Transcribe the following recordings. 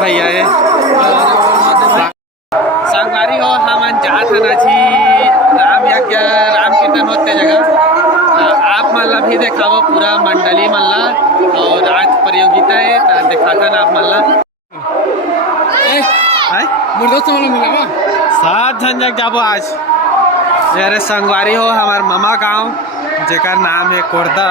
भैया ये संगवारी हो हमन जात हन जी राम यज्ञ राम कीर्तन होते जगह आप मन ला भी देखावो पूरा मंडली मन ला और आज प्रतियोगिता है दिखाथन आप मन ला सात झन जग जाबो आज मेरे संगवारी हो हमार मामा गांव जेकर नाम है कोरदा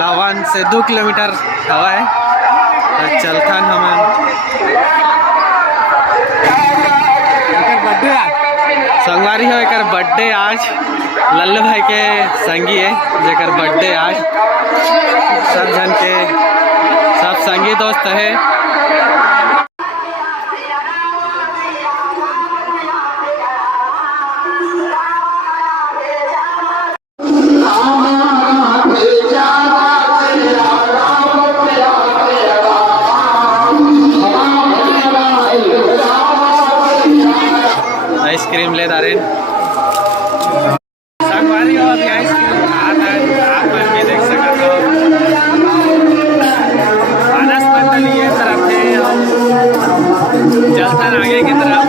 लवन से 2 किलोमीटर हवा है तो चलथन हमन संगवारी हो एक बर्थडे आज लल्लू भाई के संगी है जेकर बर्थडे आज सब जन के सब संगी दोस्त है आइसक्रीम ले दारे संगवारी हो अभी आइसक्रीम खाता है आप मन भी देख सकते हो मानस मंडली ये तरफ है चलतन आगे की तरफ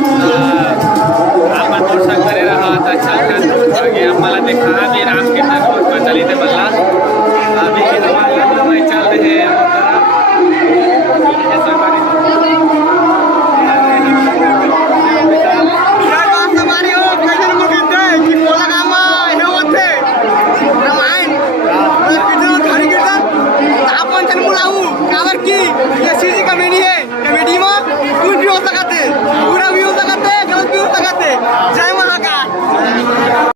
आप मन दर्शन करे रहा तो चलतन आगे हम मला देखा भी राम कीर्तन मंडली से बल्ला अभी के जमाने में चल रहे हैं संगवारी जय महाकाल।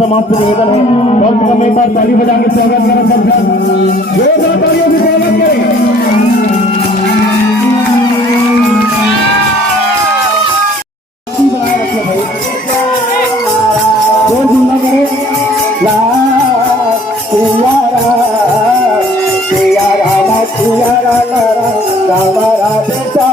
समाप्त निवेदन है कम से कम एक बार ताली बजा के स्वागत करें सब जोरदार तालियों से स्वागत करें जोर जिंदा करें ला सिया राम हमारा बेटा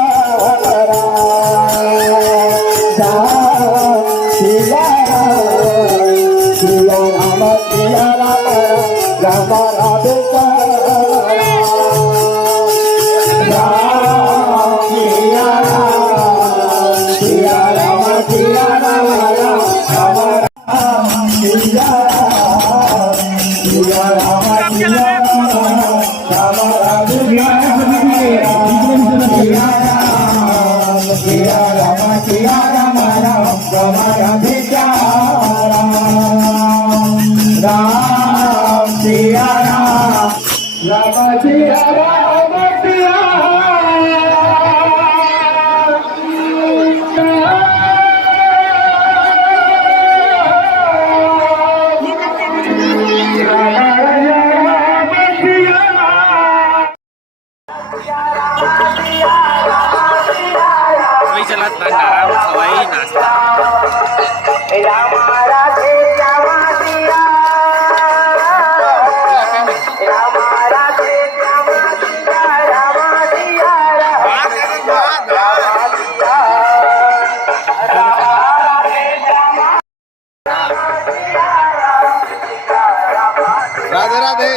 राधे राधे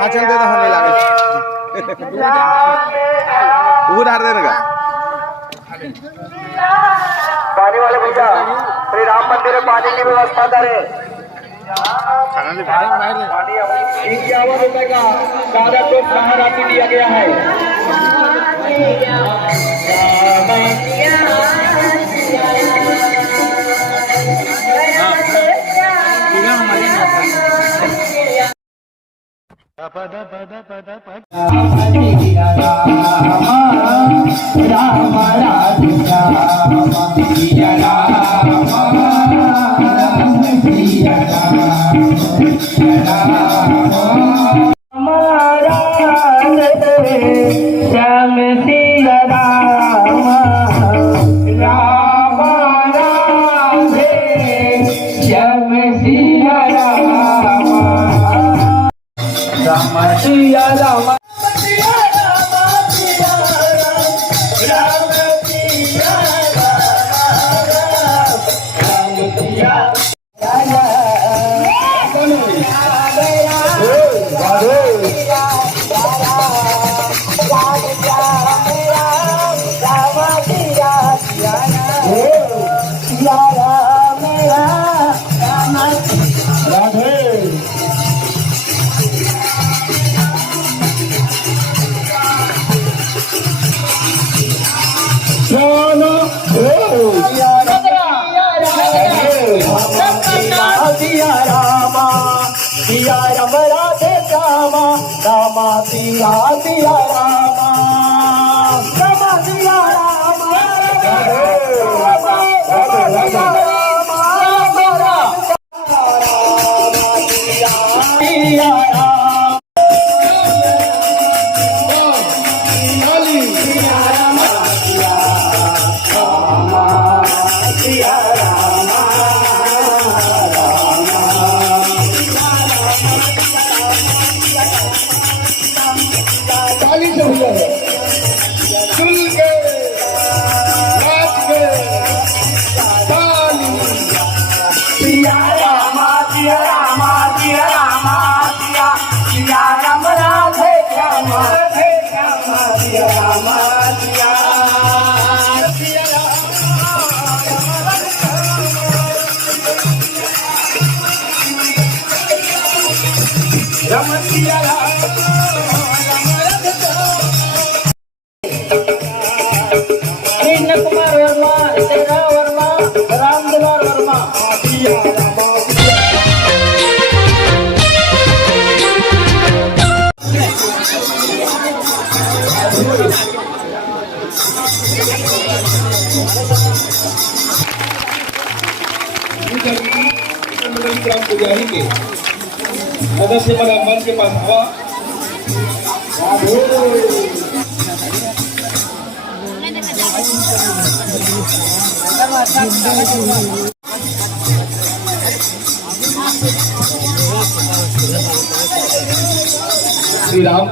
भाषण देता होने लागे उधार देने का पानी वाले भैया श्री राम मंदिर में पानी की व्यवस्था करें। 51 रुपए का दादा को महाराशि दिया गया है। पुजारी के सदस्य मन के पास हवा श्री राम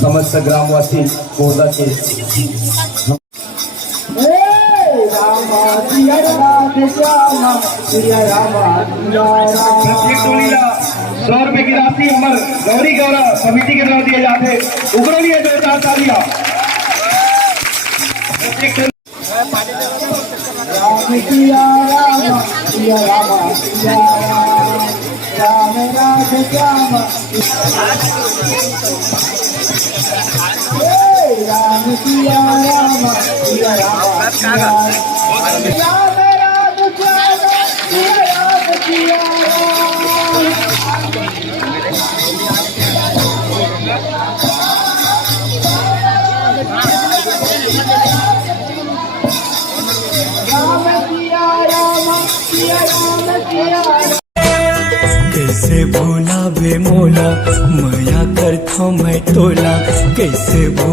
समस्त ग्रामवासी कोदा के प्रत्येक टोलीला 100 रुपए की राशि हमार गौरी गौरा समिति के द्वारा दिए जाते उकरो लिए 2-4 तालियां कैसे भूला बे मोला मया करता मैं तोला कैसे भूला